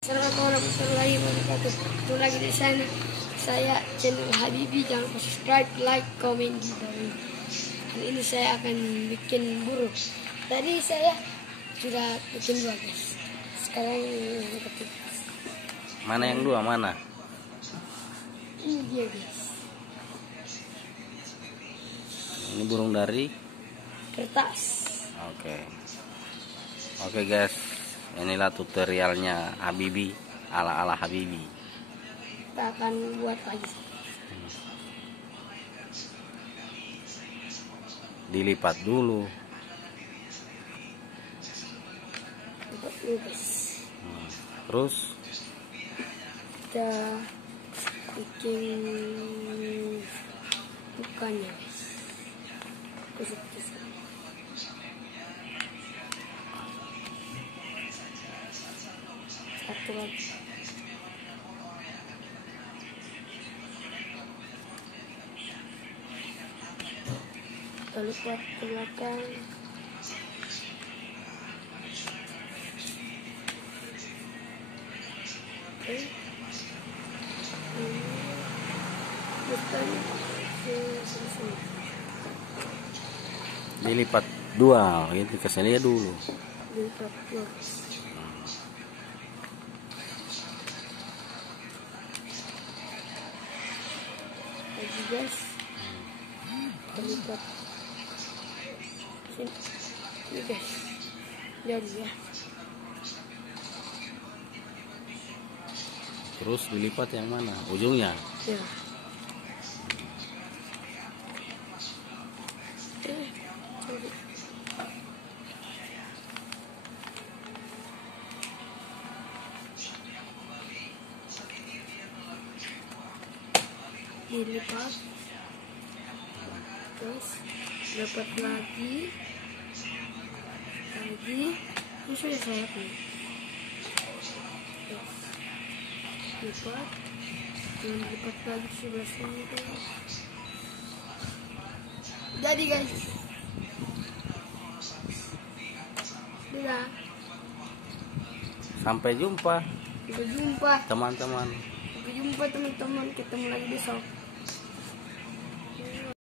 Assalamualaikum warahmatullahi wabarakatuh. Ketemu lagi di sana. Saya channel Habibi. Jangan lupa subscribe, like, komen di bawah. Kali ini saya akan bikin burung. Tadi saya sudah bikin dua, guys. Sekarang yang ketiga. Mana yang dua? Mana? Ini dia, guys. Ini burung dari Kertas. Oke guys, inilah tutorialnya Habibi, ala Habibi. Kita akan buat lagi. Dilipat dulu. Lipat dulu, guys. Terus Kita bikin bukannya, guys. Tusuk-tusuk. Satu lagi. Kita lipat ke belakang. Oke. Bukan sini. dilipat dua, ini kesini dulu. Lipat dua. Lagi, guys. Kita lipat sini. Ini, guys. Jadi ya. Terus dilipat yang mana? Ujungnya. Ya. Dilipat, terus dapat lagi, ini sudah saya nih. Lipat, dan lipat lagi sebelah sini, guys. Jadi, guys, dadah. Sampai jumpa Sampai jumpa teman-teman. teman-teman. Ketemu lagi besok.